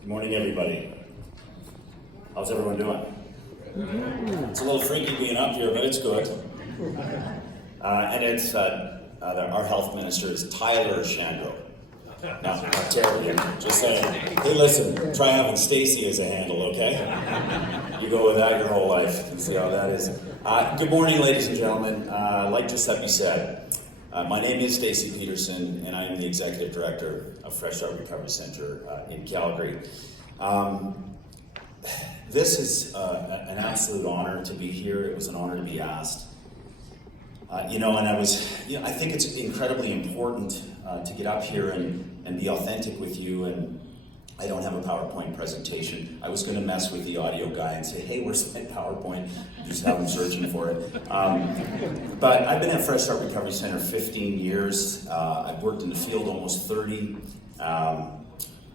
Good morning, everybody. How's everyone doing? It's a little freaky being up here, but it's good. And it's our health minister is Tyler Shandro. Now, not terribly, just saying. Hey, listen, try having Stacey as a handle, okay? You go with that your whole life. See how that is. Good morning, ladies and gentlemen. Like Giuseppe said, my name is Stacey Petersen, and I am the Executive Director of Fresh Start Recovery Centre in Calgary. This is an absolute honor to be here. It was an honor to be asked. I think it's incredibly important to get up here and be authentic with you. And I don't have a PowerPoint presentation. I was going to mess with the audio guy and say, hey, where's my PowerPoint? Just have him searching for it. But I've been at Fresh Start Recovery Centre 15 years. I've worked in the field almost 30.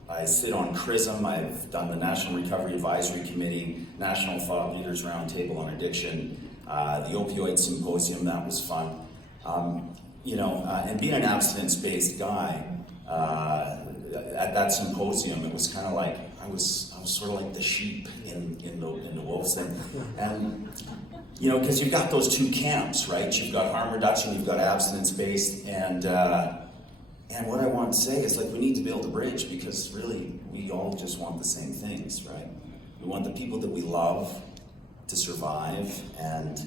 I sit on CRISM. I've done the National Recovery Advisory Committee, National Thought Leaders Roundtable on Addiction, the Opioid Symposium. That was fun. And being an abstinence-based guy, at that symposium, it was kind of like I was sort of like the sheep in the wolves thing, and because you've got those two camps, right? You've got harm reduction, you've got abstinence-based, and what I want to say is, like, we need to build a bridge, because really we all just want the same things, right? We want the people that we love to survive, and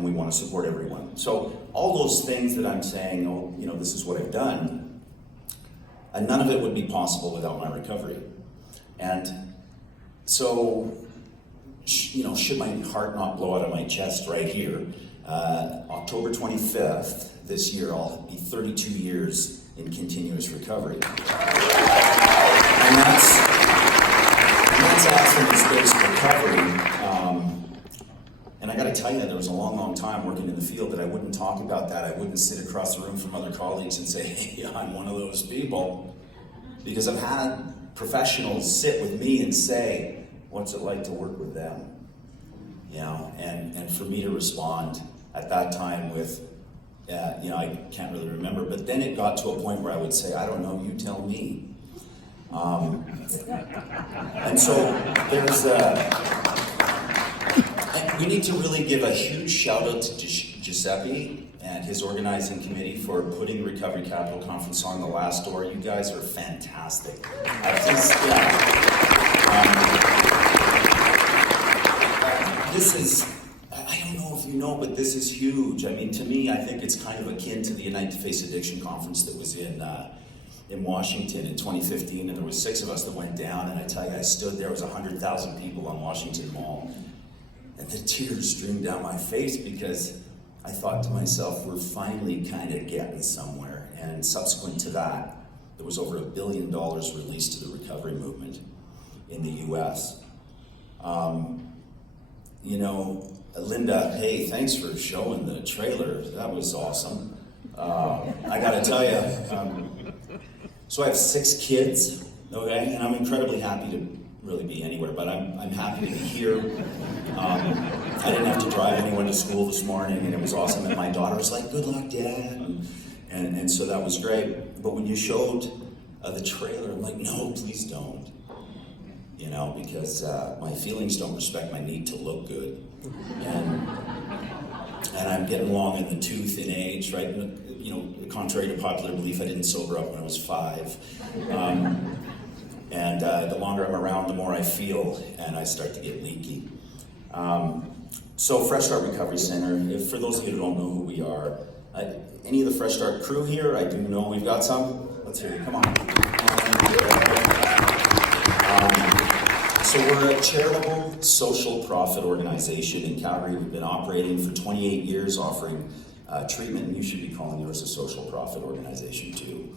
we want to support everyone. So all those things that I'm saying, this is what I've done. And none of it would be possible without my recovery. And so, should my heart not blow out of my chest right here, October 25th this year, I'll be 32 years in continuous recovery. And that's abstinence-based recovery. And I got to tell you, there was a long, long time working in the field that I wouldn't talk about that. I wouldn't sit across the room from other colleagues and say, hey, I'm one of those people. Because I've had professionals sit with me and say, what's it like to work with them? And for me to respond at that time with, I can't really remember, but then it got to a point where I would say, I don't know, you tell me. And so there's we need to really give a huge shout out to Giuseppe and his organizing committee for putting Recovery Capital Conference on the last door. You guys are fantastic. This is, I don't know if you know, but this is huge. I mean, to me, I think it's kind of akin to the Unite to Face Addiction Conference that was in Washington in 2015, and there was 6 of us that went down, and I tell you, I stood there, was 100,000 people on Washington Mall, and the tears streamed down my face, because I thought to myself, we're finally kind of getting somewhere. And subsequent to that, there was over $1 billion released to the recovery movement in the US. Linda, hey, thanks for showing the trailer. That was awesome. I gotta tell you, so I have 6 kids, okay? And I'm incredibly happy to really be anywhere, but I'm happy to be here. I didn't have to drive anyone to school this morning, and it was awesome. And my daughter was like, good luck, Dad. And so that was great. But when you showed the trailer, I'm like, no, please don't. Because my feelings don't respect my need to look good. And I'm getting long in the tooth in age, right? Contrary to popular belief, I didn't sober up when I was 5. And the longer I'm around, the more I feel, and I start to get leaky. So Fresh Start Recovery Centre, for those of you who don't know who we are, any of the Fresh Start crew here, I do know we've got some. Let's hear you, come on. So we're a charitable social profit organization in Calgary. We've been operating for 28 years, offering treatment, and you should be calling yours a social profit organization too.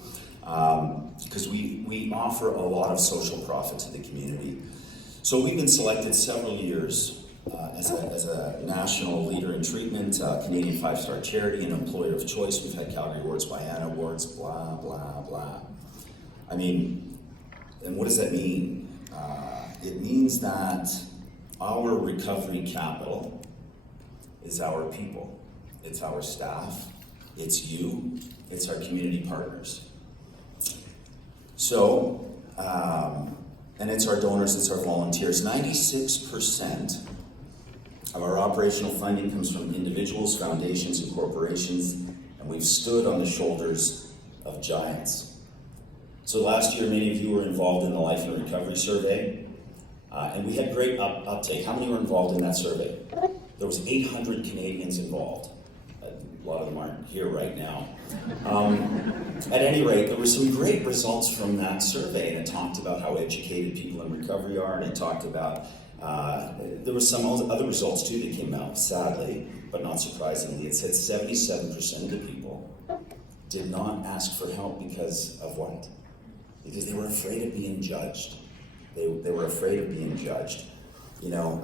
Because we offer a lot of social profit to the community. So we've been selected several years as a national leader in treatment, Canadian 5-star charity, and employer of choice. We've had Calgary Awards, Wyana Awards, blah, blah, blah. I mean, and what does that mean? It means that our recovery capital is our people. It's our staff. It's you. It's our community partners. So, and it's our donors, it's our volunteers. 96% of our operational funding comes from individuals, foundations, and corporations, and we've stood on the shoulders of giants. So last year, many of you were involved in the Life and Recovery Survey, and we had great uptake. How many were involved in that survey? There was 800 Canadians involved. A lot of them aren't here right now. At any rate, there were some great results from that survey, and it talked about how educated people in recovery are, and it talked about, there were some other results too that came out, sadly, but not surprisingly. It said 77% of the people did not ask for help because of what? Because they were afraid of being judged. They were afraid of being judged. You know,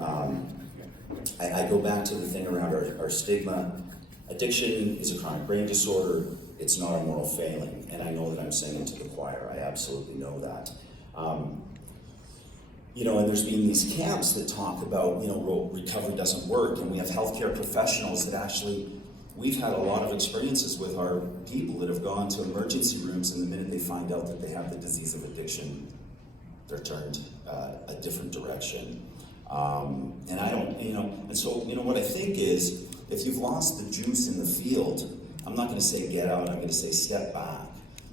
I go back to the thing around our stigma. Addiction is a chronic brain disorder. It's not a moral failing. And I know that I'm singing to the choir. I absolutely know that. You know, and there's been these camps that talk about, you know, well, recovery doesn't work. And we have healthcare professionals that actually, we've had a lot of experiences with our people that have gone to emergency rooms, and the minute they find out that they have the disease of addiction, they're turned a different direction. And I don't, you know, and so, you know, what I think is, if you've lost the juice in the field, I'm not going to say get out, I'm going to say step back,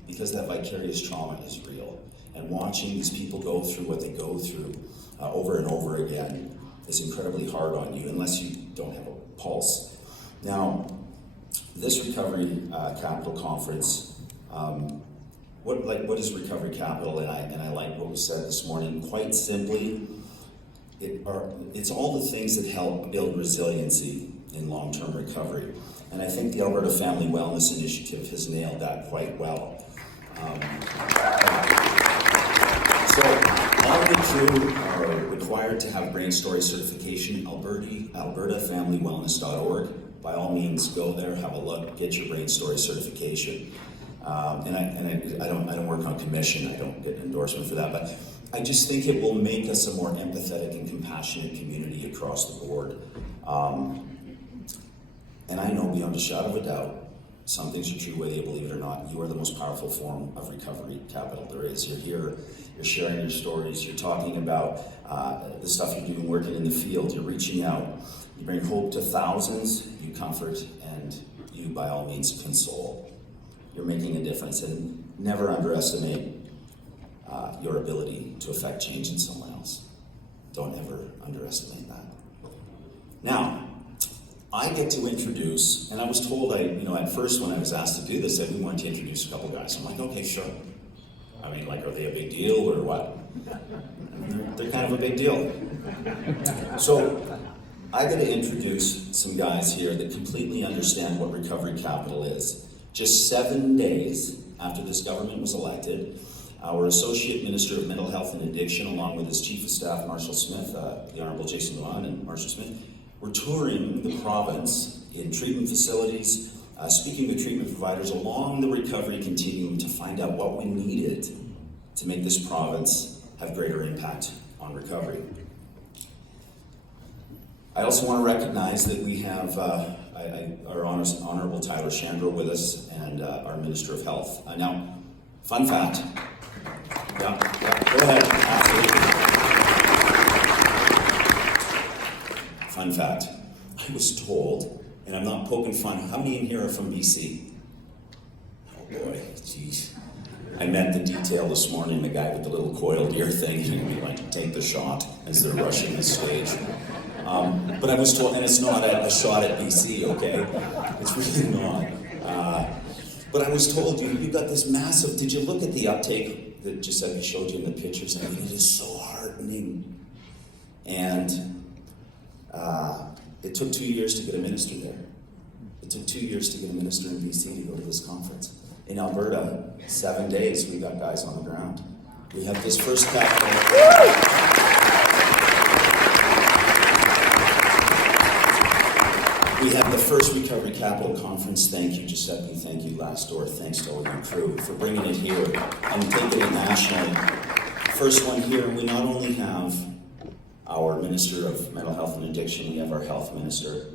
because that vicarious trauma is real. And watching these people go through what they go through over and over again is incredibly hard on you, unless you don't have a pulse. Now, this Recovery Capital Conference, what is Recovery Capital? And I like what was said this morning. Quite simply, it's all the things that help build resiliency in long-term recovery. And I think the Alberta Family Wellness Initiative has nailed that quite well. So all of the crew are required to have brain story certification. AlbertaFamilyWellness.org. By all means, go there, have a look, get your brain story certification. And I don't work on commission. I don't get an endorsement for that, but I just think it will make us a more empathetic and compassionate community across the board. And I know beyond a shadow of a doubt, some things are true whether you believe it or not. You are the most powerful form of recovery capital there is. You're here, you're sharing your stories, you're talking about the stuff you're doing, working in the field, you're reaching out. You bring hope to thousands, you comfort, and you, by all means, console. You're making a difference, and never underestimate your ability to affect change in someone else. Don't ever underestimate that. Now, I get to introduce, and I was told, at first when I was asked to do this, that we wanted to introduce a couple guys. I'm like, okay, sure. I mean, like, are they a big deal or what? They're kind of a big deal. So, I got to introduce some guys here that completely understand what recovery capital is. Just 7 days after this government was elected, our Associate Minister of Mental Health and Addiction, along with his Chief of Staff, Marshall Smith, the Honourable Jason Kenney and Marshall Smith, were touring the province in treatment facilities, speaking with treatment providers along the recovery continuum to find out what we needed to make this province have greater impact on recovery. I also want to recognize that we have our Honourable Tyler Shandro with us, and our Minister of Health. Now, fun fact. Yeah, go ahead. Absolutely. Fun fact. I was told, and I'm not poking fun, how many in here are from BC? Oh boy, jeez. I met the detail this morning, the guy with the little coiled ear thing, and we went to take the shot as they're rushing the stage. But I was told, and it's not a shot at BC, okay? It's really not. But I was told, you got this massive, did you look at the uptake that Giuseppe showed you in the pictures? I mean, it is so heartening. And it took 2 years to get a minister there. It took 2 years to get a minister in BC to go to this conference. In Alberta, 7 days, we got guys on the ground. We have this first capital. We have the first Recovery Capital Conference. Thank you, Giuseppe. Thank you, Last Door. Thanks to all your crew for bringing it here and taking it nationally. First one here, we not only have our Minister of Mental Health and Addiction, we have our Health Minister.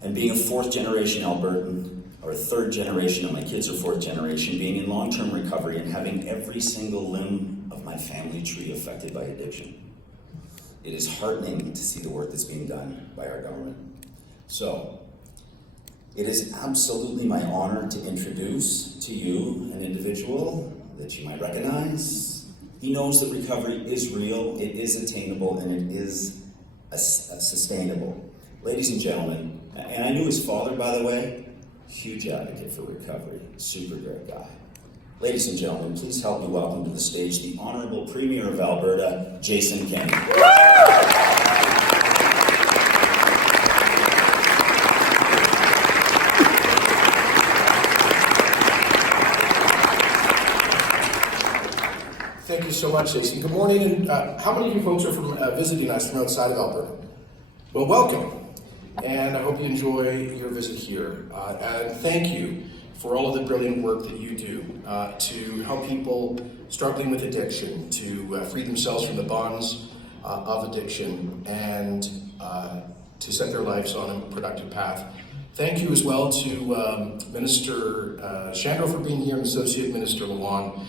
And being a fourth-generation Albertan, or third generation, and my kids are fourth generation, being in long-term recovery and having every single limb of my family tree affected by addiction. It is heartening to see the work that's being done by our government. So, it is absolutely my honor to introduce to you an individual that you might recognize. He knows that recovery is real, it is attainable, and it is sustainable. Ladies and gentlemen, and I knew his father, by the way, huge advocate for recovery, super great guy. Ladies and gentlemen, please help me welcome to the stage the Honorable Premier of Alberta, Jason Kenney. Thank you so much, Stacey. Good morning. And how many of you folks are visiting us from outside of Alberta? Well, welcome. And I hope you enjoy your visit here. And thank you for all of the brilliant work that you do to help people struggling with addiction to free themselves from the bonds of addiction and to set their lives on a productive path. Thank you as well to Minister Shandro for being here and Associate Minister Lawan.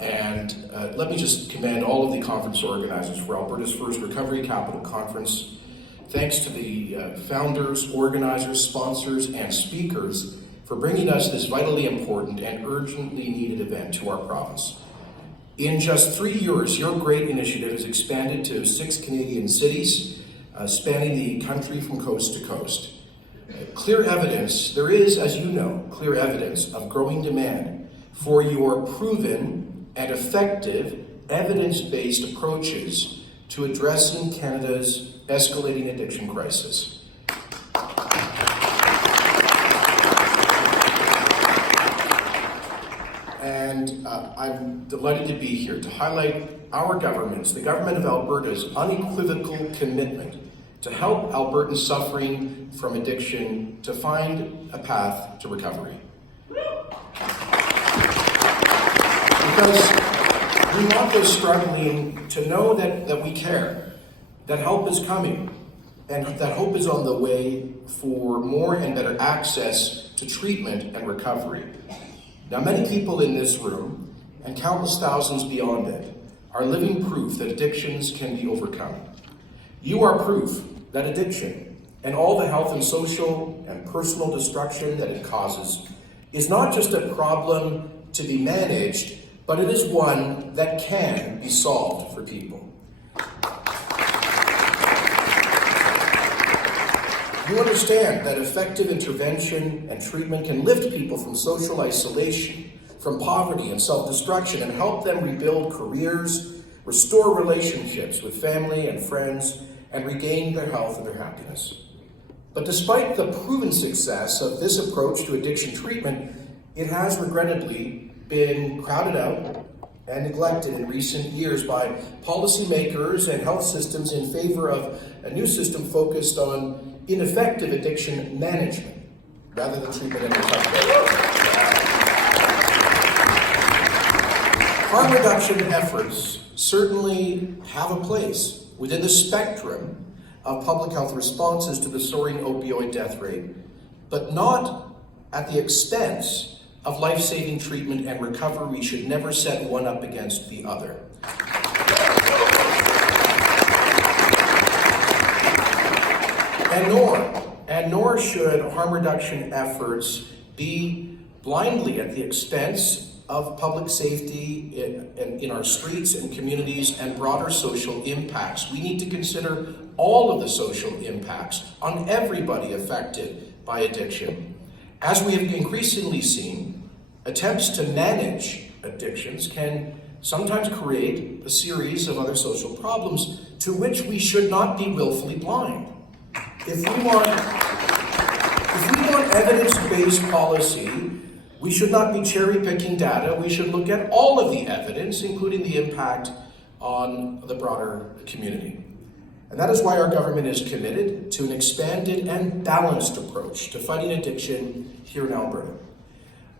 And let me just commend all of the conference organizers for Alberta's first Recovery Capital Conference. Thanks to the founders, organizers, sponsors, and speakers for bringing us this vitally important and urgently needed event to our province. In just 3 years, your great initiative has expanded to 6 Canadian cities, spanning the country from coast to coast. Clear evidence, there is, as you know, clear evidence of growing demand for your proven and effective evidence-based approaches to addressing Canada's escalating addiction crisis. And I'm delighted to be here to highlight our government's, the government of Alberta's unequivocal commitment to help Albertans suffering from addiction to find a path to recovery. Because we want those struggling to know that we care, that help is coming, and that hope is on the way for more and better access to treatment and recovery. Now, many people in this room, and countless thousands beyond it, are living proof that addictions can be overcome. You are proof that addiction, and all the health and social and personal destruction that it causes, is not just a problem to be managed, but it is one that can be solved for people. You understand that effective intervention and treatment can lift people from social isolation, from poverty and self-destruction, and help them rebuild careers, restore relationships with family and friends, and regain their health and their happiness. But despite the proven success of this approach to addiction treatment, it has regrettably been crowded out and neglected in recent years by policymakers and health systems in favor of a new system focused on ineffective addiction management rather than treatment and recovery. Harm reduction efforts certainly have a place within the spectrum of public health responses to the soaring opioid death rate, but not at the expense of life-saving treatment and recovery. We should never set one up against the other. And nor should harm reduction efforts be blindly at the expense of public safety in our streets and communities and broader social impacts. We need to consider all of the social impacts on everybody affected by addiction. As we have increasingly seen, attempts to manage addictions can sometimes create a series of other social problems to which we should not be willfully blind. If we want evidence-based policy, we should not be cherry-picking data. We should look at all of the evidence, including the impact on the broader community. And that is why our government is committed to an expanded and balanced approach to fighting addiction here in Alberta.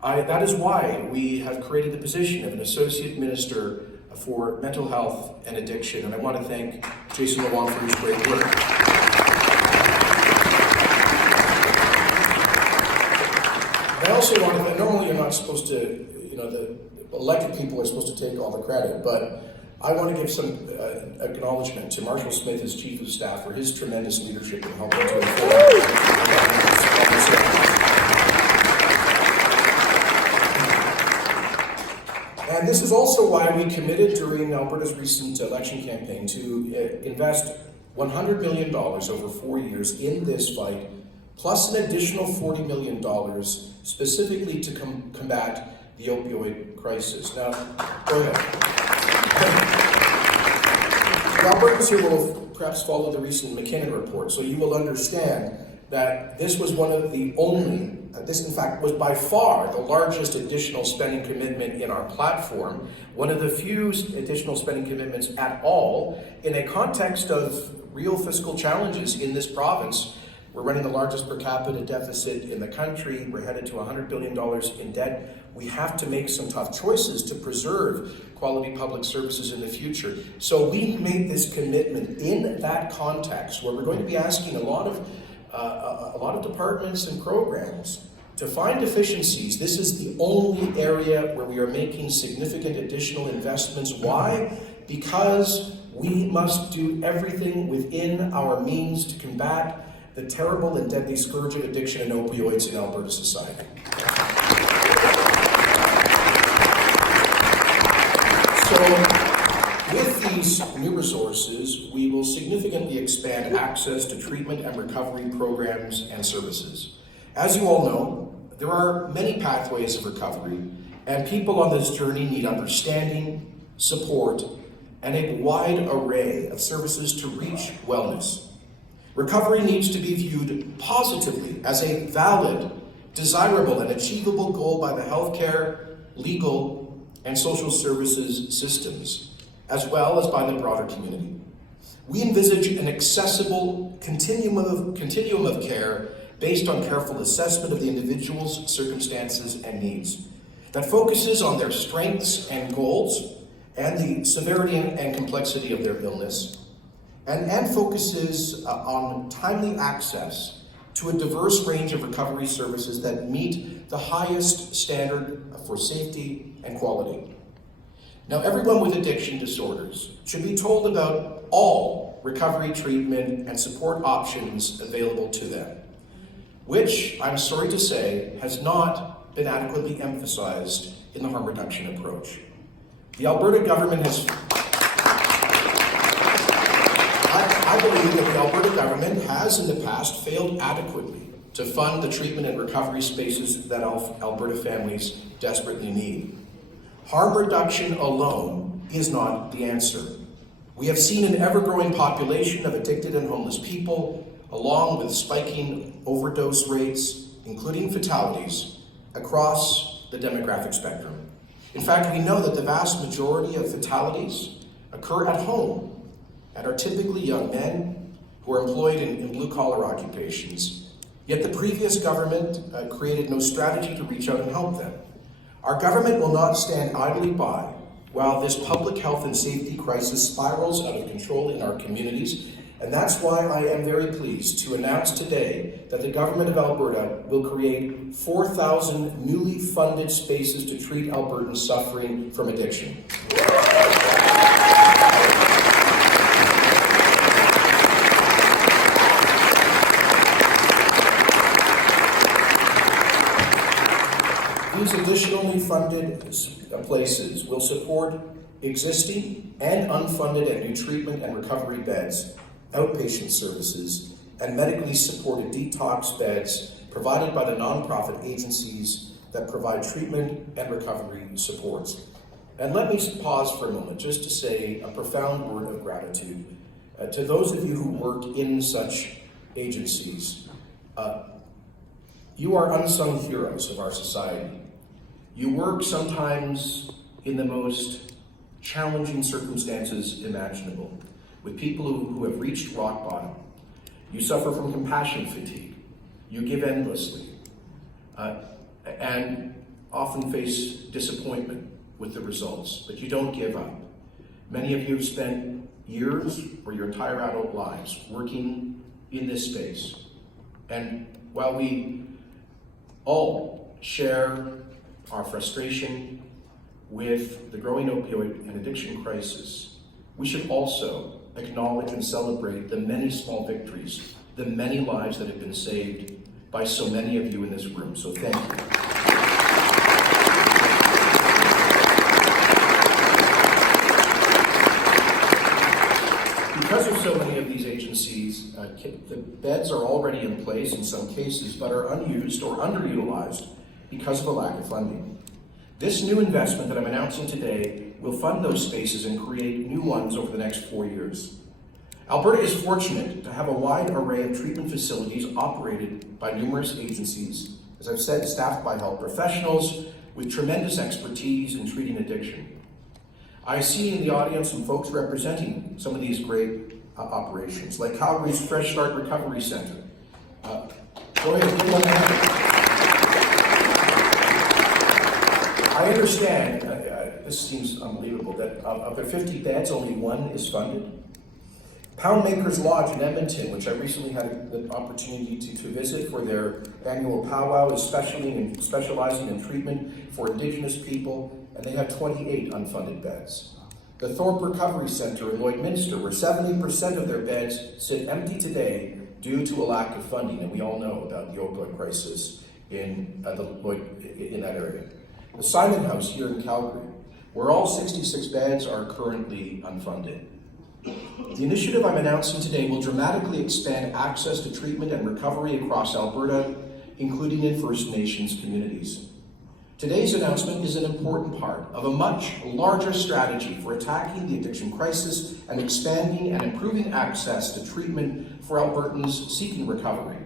That is why we have created the position of an Associate Minister for Mental Health and Addiction, and I want to thank Jason Lawan for his great work. And I also want to, normally you're not supposed to, the elected people are supposed to take all the credit, but I want to give some acknowledgement to Marshall Smith as Chief of Staff for his tremendous leadership in helping to inform. And this is also why we committed during Alberta's recent election campaign to invest $100 million over 4 years in this fight, plus an additional $40 million specifically to combat the opioid crisis. Now, go ahead. The Albertans here will perhaps follow the recent McKinnon report, so you will understand that this was one of the only, this in fact was by far the largest additional spending commitment in our platform, one of the few additional spending commitments at all in a context of real fiscal challenges in this province. We're running the largest per capita deficit in the country. We're headed to $100 billion in debt. We have to make some tough choices to preserve quality public services in the future. So we made this commitment in that context where we're going to be asking a lot of departments and programs to find efficiencies. This is the only area where we are making significant additional investments. Why? Because we must do everything within our means to combat the terrible and deadly scourge of addiction and opioids in Alberta society. So, with these new resources, we will significantly expand access to treatment and recovery programs and services. As you all know, there are many pathways of recovery, and people on this journey need understanding, support, and a wide array of services to reach wellness. Recovery needs to be viewed positively as a valid, desirable, and achievable goal by the healthcare, legal, and social services systems, as well as by the broader community. We envisage an accessible continuum of care based on careful assessment of the individual's circumstances and needs that focuses on their strengths and goals and the severity and complexity of their illness, and focuses on timely access to a diverse range of recovery services that meet the highest standard for safety and quality. Now, everyone with addiction disorders should be told about all recovery treatment and support options available to them, which, I'm sorry to say, has not been adequately emphasized in the harm reduction approach. The Alberta government has I believe that the Alberta government has in the past failed adequately to fund the treatment and recovery spaces that Alberta families desperately need. Harm reduction alone is not the answer. We have seen an ever-growing population of addicted and homeless people, along with spiking overdose rates, including fatalities, across the demographic spectrum. In fact, we know that the vast majority of fatalities occur at home and are typically young men who are employed in blue-collar occupations. Yet the previous government created no strategy to reach out and help them. Our government will not stand idly by while this public health and safety crisis spirals out of control in our communities, and that's why I am very pleased to announce today that the government of Alberta will create 4,000 newly funded spaces to treat Albertans suffering from addiction. These additionally funded places will support existing and unfunded and new treatment and recovery beds, outpatient services, and medically supported detox beds provided by the nonprofit agencies that provide treatment and recovery supports. And let me pause for a moment just to say a profound word of gratitude to those of you who work in such agencies. You are unsung heroes of our society. You work sometimes in the most challenging circumstances imaginable, with people who have reached rock bottom. You suffer from compassion fatigue. You give endlessly, and often face disappointment with the results, but you don't give up. Many of you have spent years or your entire adult lives working in this space. And while we all share our frustration with the growing opioid and addiction crisis, we should also acknowledge and celebrate the many small victories, the many lives that have been saved by so many of you in this room. So thank you. Because of so many of these agencies, the beds are already in place in some cases, but are unused or underutilized because of a lack of funding. This new investment that I'm announcing today will fund those spaces and create new ones over the next 4 years. Alberta is fortunate to have a wide array of treatment facilities operated by numerous agencies, as I've said, staffed by health professionals with tremendous expertise in treating addiction. I see in the audience some folks representing some of these great operations, like Calgary's Fresh Start Recovery Centre. Go ahead, give one hand. I understand, this seems unbelievable, that of the 50 beds, only one is funded. Poundmakers Lodge in Edmonton, which I recently had the opportunity to visit for their annual powwow, is specializing in treatment for Indigenous people, and they have 28 unfunded beds. The Thorpe Recovery Centre in Lloydminster, where 70% of their beds sit empty today due to a lack of funding, and we all know about the opioid crisis in that area. The Simon House here in Calgary, where all 66 beds are currently unfunded. The initiative I'm announcing today will dramatically expand access to treatment and recovery across Alberta, including in First Nations communities. Today's announcement is an important part of a much larger strategy for attacking the addiction crisis and expanding and improving access to treatment for Albertans seeking recovery.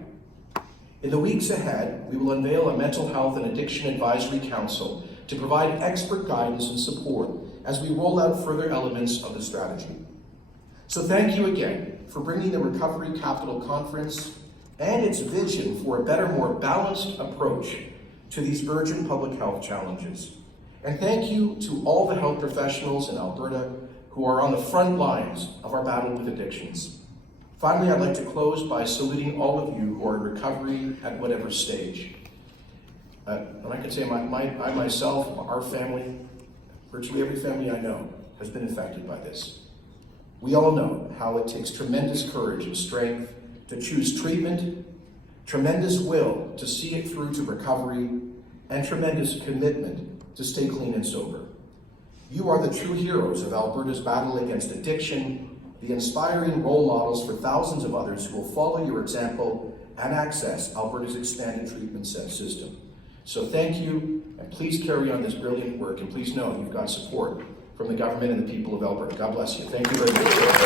In the weeks ahead, we will unveil a Mental Health and Addiction Advisory Council to provide expert guidance and support as we roll out further elements of the strategy. So thank you again for bringing the Recovery Capital Conference and its vision for a better, more balanced approach to these urgent public health challenges. And thank you to all the health professionals in Alberta who are on the front lines of our battle with addictions. Finally, I'd like to close by saluting all of you who are in recovery at whatever stage. And I can say I myself, our family, virtually every family I know has been affected by this. We all know how it takes tremendous courage and strength to choose treatment, tremendous will to see it through to recovery, and tremendous commitment to stay clean and sober. You are the true heroes of Alberta's battle against addiction, the inspiring role models for thousands of others who will follow your example and access Alberta's expanded treatment system. So thank you, and please carry on this brilliant work, and please know you've got support from the government and the people of Alberta. God bless you. Thank you very much.